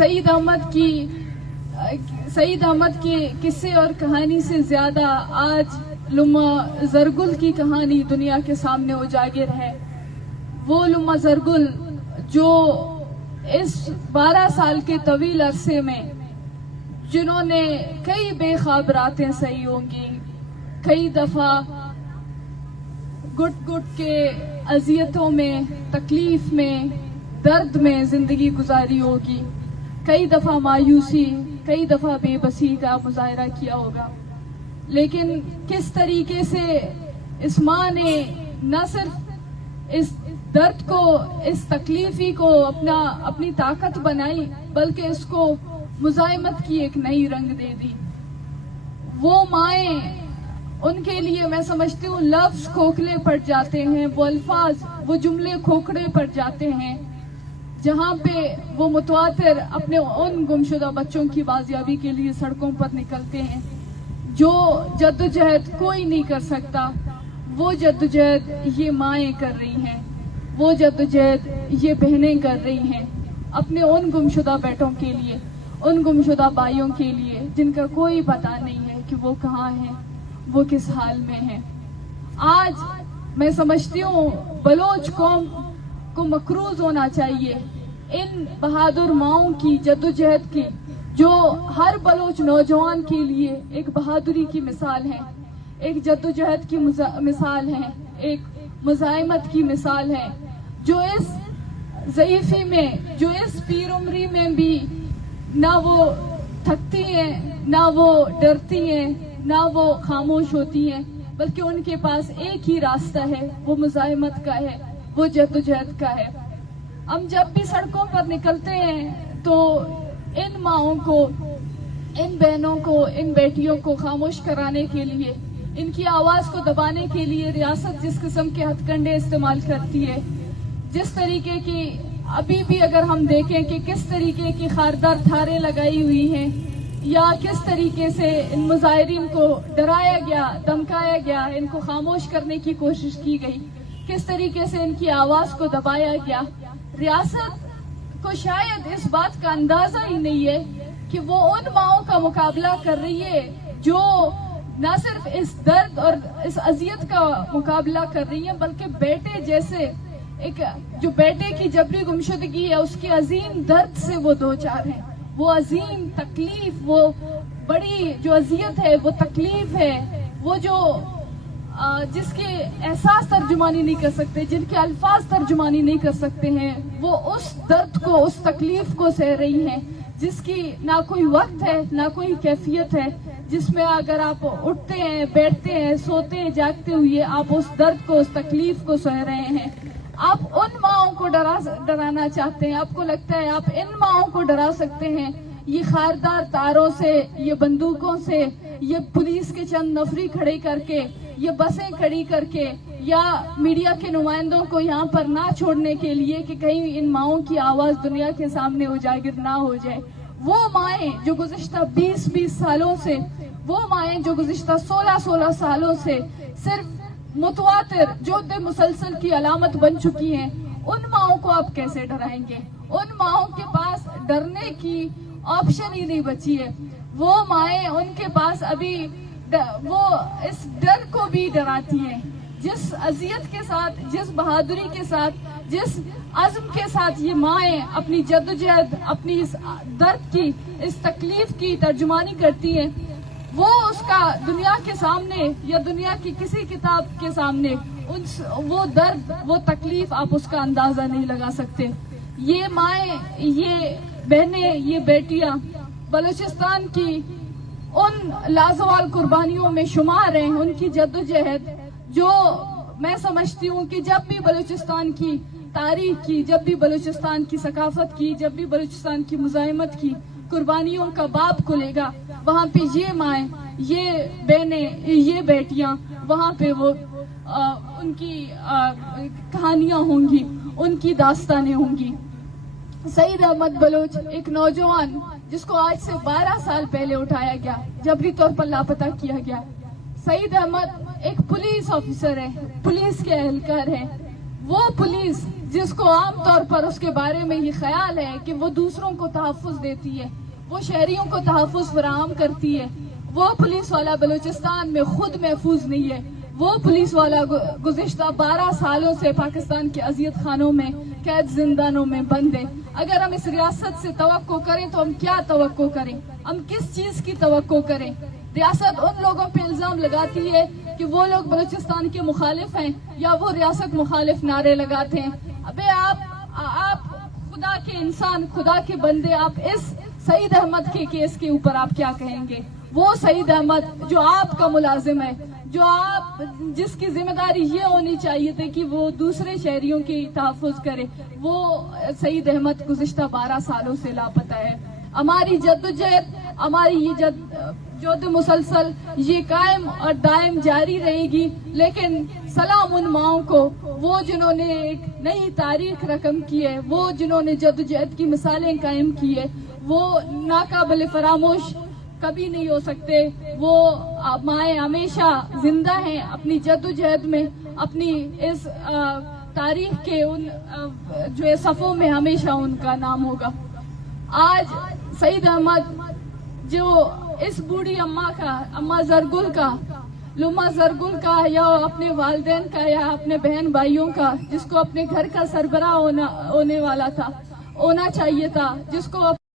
سعید احمد کی قصے اور کہانی سے زیادہ آج لمحہ زرگل کی کہانی دنیا کے سامنے اجاگر ہے. وہ لمحہ زرگل جو اس 12 سال کے طویل عرصے میں جنہوں نے کئی بے خواب راتیں سہی ہوں گی، کئی دفعہ گٹ گٹ کے اذیتوں میں، تکلیف میں، درد میں زندگی گزاری ہوگی، کئی دفعہ مایوسی، کئی دفعہ بے بسی کا مظاہرہ کیا ہوگا. لیکن کس طریقے سے اس ماں نے نہ صرف اس درد کو، اس تکلیفی کو اپنی طاقت بنائی، بلکہ اس کو مزاحمت کی ایک نئی رنگ دے دی. وہ مائیں، ان کے لیے میں سمجھتی ہوں لفظ کھوکھلے پڑ جاتے ہیں، وہ الفاظ، وہ جملے کھوکھلے پڑ جاتے ہیں جہاں پہ وہ متواتر اپنے ان گمشدہ بچوں کی بازیابی کے لیے سڑکوں پر نکلتے ہیں. جو جدوجہد کوئی نہیں کر سکتا، وہ جدوجہد یہ مائیں کر رہی ہیں، وہ جدوجہد یہ بہنیں کر رہی ہیں اپنے ان گمشدہ بیٹوں کے لیے، ان گمشدہ بھائیوں کے لیے جن کا کوئی پتہ نہیں ہے کہ وہ کہاں ہیں، وہ کس حال میں ہیں. آج میں سمجھتی ہوں بلوچ قوم کو مقروض ہونا چاہیے ان بہادر ماؤں کی جدوجہد کی، جو ہر بلوچ نوجوان کے لیے ایک بہادری کی مثال ہے، ایک جدوجہد کی مثال ہے، ایک مزاحمت کی مثال ہے، جو اس ضعیفی میں، جو اس پیر عمری میں بھی نہ وہ تھکتی ہیں، نہ وہ ڈرتی ہیں، نہ وہ خاموش ہوتی ہیں، بلکہ ان کے پاس ایک ہی راستہ ہے، وہ مزاحمت کا ہے، وہ جدوجہد کا ہے. ہم جب بھی سڑکوں پر نکلتے ہیں تو ان ماؤں کو، ان بہنوں کو، ان بیٹیوں کو خاموش کرانے کے لیے، ان کی آواز کو دبانے کے لیے ریاست جس قسم کے ہتھ کنڈے استعمال کرتی ہے، جس طریقے کی ابھی بھی اگر ہم دیکھیں کہ کس طریقے کی خاردار دھاریں لگائی ہوئی ہیں، یا کس طریقے سے ان مظاہرین کو ڈرایا گیا، دھمکایا گیا، ان کو خاموش کرنے کی کوشش کی گئی، کس طریقے سے ان کی آواز کو دبایا گیا. ریاست کو شاید اس بات کا اندازہ ہی نہیں ہے کہ وہ ان ماؤں کا مقابلہ کر رہی ہے جو نہ صرف اس درد اور اس اذیت کا مقابلہ کر رہی ہیں، بلکہ بیٹے جیسے ایک جو بیٹے کی جبری گمشدگی ہے اس کے عظیم درد سے وہ دوچار ہیں. وہ عظیم تکلیف، وہ بڑی جو اذیت ہے، وہ تکلیف ہے، وہ جو جس کے احساس ترجمانی نہیں کر سکتے، جن کے الفاظ ترجمانی نہیں کر سکتے ہیں، وہ اس درد کو، اس تکلیف کو سہ رہی ہیں جس کی نہ کوئی وقت ہے، نہ کوئی کیفیت ہے، جس میں اگر آپ اٹھتے ہیں، بیٹھتے ہیں، سوتے ہیں، جاگتے ہوئے آپ اس درد کو، اس تکلیف کو سہ رہے ہیں. آپ ان ماؤں کو ڈرانا چاہتے ہیں، آپ کو لگتا ہے آپ ان ماؤں کو ڈرا سکتے ہیں یہ خاردار تاروں سے، یہ بندوقوں سے، یہ پولیس کے چند نفری کھڑے کر کے، یہ بسیں کھڑی کر کے، یا میڈیا کے نمائندوں کو یہاں پر نہ چھوڑنے کے لیے کہ کہیں ان ماؤں کی آواز دنیا کے سامنے اجاگر نہ ہو جائے. وہ مائیں جو گزشتہ 20 سالوں سے، وہ مائیں جو گزشتہ 16 سالوں سے صرف متواتر جود مسلسل کی علامت بن چکی ہیں، ان ماؤں کو آپ کیسے ڈرائیں گے؟ ان ماؤں کے پاس ڈرنے کی آپشن ہی نہیں بچی ہے. وہ مائیں، ان کے پاس ابھی وہ اس ڈر کو بھی ڈراتی ہیں. جس اذیت کے ساتھ، جس بہادری کے ساتھ، جس عزم کے ساتھ یہ مائیں اپنی جدوجہد، اپنی اس درد کی، اس تکلیف کی ترجمانی کرتی ہیں، وہ اس کا دنیا کے سامنے یا دنیا کی کسی کتاب کے سامنے وہ درد، وہ تکلیف آپ اس کا اندازہ نہیں لگا سکتے. یہ مائیں، یہ بہنیں، یہ بیٹیاں بلوچستان کی ان لازوال قربانیوں میں شمار ہیں. ان کی جدوجہد جو میں سمجھتی ہوں کہ جب بھی بلوچستان کی تاریخ کی، جب بھی بلوچستان کی ثقافت کی، جب بھی بلوچستان کی مزاحمت کی قربانیوں کا باب کھلے گا، وہاں پہ یہ مائیں، یہ بہنیں، یہ بیٹیاں، وہاں پہ وہ ان کی کہانیاں ہوں گی، ان کی داستانیں ہوں گی. سعید احمد بلوچ ایک نوجوان جس کو آج سے 12 سال پہلے اٹھایا گیا، جبری طور پر لاپتہ کیا گیا. سعید احمد ایک پولیس آفیسر ہے، پولیس کے اہلکار ہے. وہ پولیس جس کو عام طور پر اس کے بارے میں یہ خیال ہے کہ وہ دوسروں کو تحفظ دیتی ہے، وہ شہریوں کو تحفظ فراہم کرتی ہے، وہ پولیس والا بلوچستان میں خود محفوظ نہیں ہے، وہ پولیس والا گزشتہ 12 سالوں سے پاکستان کے اذیت خانوں میں قید زندانوں میں بند ہے۔ اگر ہم اس ریاست سے توقع کریں تو ہم کیا توقع کریں؟ ہم کس چیز کی توقع کریں؟ ریاست ان لوگوں پہ الزام لگاتی ہے کہ وہ لوگ بلوچستان کے مخالف ہیں یا وہ ریاست مخالف نعرے لگاتے ہیں۔ ابے آپ خدا کے انسان، خدا کے بندے، آپ اس سعید احمد کے کیس کے اوپر آپ کیا کہیں گے؟ وہ سعید احمد جو آپ کا ملازم ہے، جس کی ذمہ داری یہ ہونی چاہیے تھی کہ وہ دوسرے شہریوں کی تحفظ کرے، وہ سعید احمد گزشتہ 12 سالوں سے لاپتہ ہے۔ ہماری جدوجہد، ہماری یہ جد مسلسل یہ قائم اور دائم جاری رہے گی، لیکن سلام ان ماؤں کو، وہ جنہوں نے ایک نئی تاریخ رقم کی ہے، وہ جنہوں نے جدوجہد کی مثالیں قائم کی ہے، وہ ناقابل فراموش کبھی نہیں ہو سکتے۔ وہ مائیں ہمیشہ زندہ ہیں اپنی جدوجہد میں، اپنی اس تاریخ کے ان جو صفوں میں ہمیشہ ان کا نام ہوگا۔ آج سعید احمد جو اس بوڑھی اماں زرگل کا، لما زرگل کا، یا اپنے والدین کا یا اپنے بہن بھائیوں کا، جس کو اپنے گھر کا سربراہ ہونے والا تھا، ہونا چاہیے تھا، جس کو